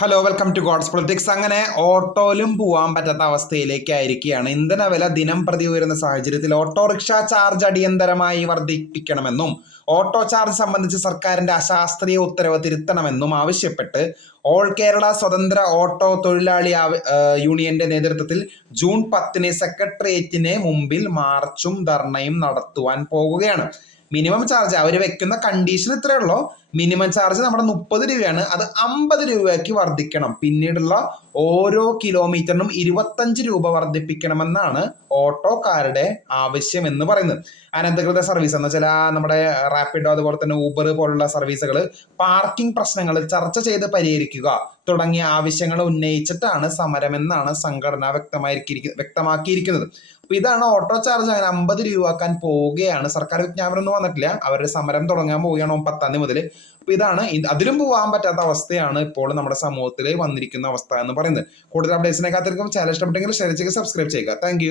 Hello, welcome to God's politics. അങ്ങനെ ഓട്ടോയിലും പോകാൻ പറ്റാത്ത അവസ്ഥയിലേക്കായിരിക്കുകയാണ്. ഇന്ധനവില ദിനം പ്രതി ഉയരുന്ന സാഹചര്യത്തിൽ ഓട്ടോറിക്ഷ ചാർജ് അടിയന്തരമായി വർദ്ധിപ്പിക്കണമെന്നും ഓട്ടോ ചാർജ് സംബന്ധിച്ച് സർക്കാരിന്റെ അശാസ്ത്രീയ ഉത്തരവ് തിരുത്തണമെന്നും ആവശ്യപ്പെട്ട് ഓൾ കേരള സ്വതന്ത്ര ഓട്ടോ തൊഴിലാളി യൂണിയന്റെ നേതൃത്വത്തിൽ ജൂൺ 10 സെക്രട്ടേറിയറ്റിന് മുമ്പിൽ മാർച്ചും ധർണയും നടത്തുവാൻ പോകുകയാണ്. മിനിമം ചാർജ് അവർ വെക്കുന്ന കണ്ടീഷൻ ഇത്രയേ ഉള്ളൂ. മിനിമം ചാർജ് നമ്മുടെ 30 രൂപയാണ്, അത് 50 രൂപയ്ക്ക് വർദ്ധിക്കണം. പിന്നീടുള്ള ഓരോ കിലോമീറ്ററിനും 25 രൂപ വർദ്ധിപ്പിക്കണമെന്നാണ് ഓട്ടോക്കാരുടെ ആവശ്യം എന്ന് പറയുന്നത്. അനധികൃത സർവീസ് എന്ന് വെച്ചാൽ നമ്മുടെ റാപ്പിഡോ അതുപോലെ തന്നെ ഊബർ പോലുള്ള സർവീസുകൾ പാർക്കിംഗ് പ്രശ്നങ്ങൾ ചർച്ച ചെയ്ത് പരിഹരിക്കുക തുടങ്ങിയ ആവശ്യങ്ങൾ ഉന്നയിച്ചിട്ടാണ് സമരമെന്നാണ് സംഘടന വ്യക്തമാക്കിയിരിക്കുന്നത്. അപ്പൊ ഇതാണ് ഓട്ടോ ചാർജ് അങ്ങനെ 50 രൂപയാക്കാൻ പോവുകയാണ്. സർക്കാർ വിജ്ഞാപനം ഒന്നും വന്നിട്ടില്ല, അവരുടെ സമരം തുടങ്ങാൻ പോവുകയാണ് 10 മുതൽ. അപ്പൊ ഇതാണ്, അതിലും പോകാൻ പറ്റാത്ത അവസ്ഥയാണ് ഇപ്പോൾ നമ്മുടെ സമൂഹത്തിൽ വന്നിരിക്കുന്ന അവസ്ഥ എന്ന് പറയുന്നത്. കൂടുതൽ അപ്ഡേറ്റ്സിനെ കാത്തിരിക്കും. ചാനൽ ഇഷ്ടപ്പെട്ടെങ്കിൽ ഷെയർ ചെയ്യുക, സബ്സ്ക്രൈബ് ചെയ്യുക. താങ്ക്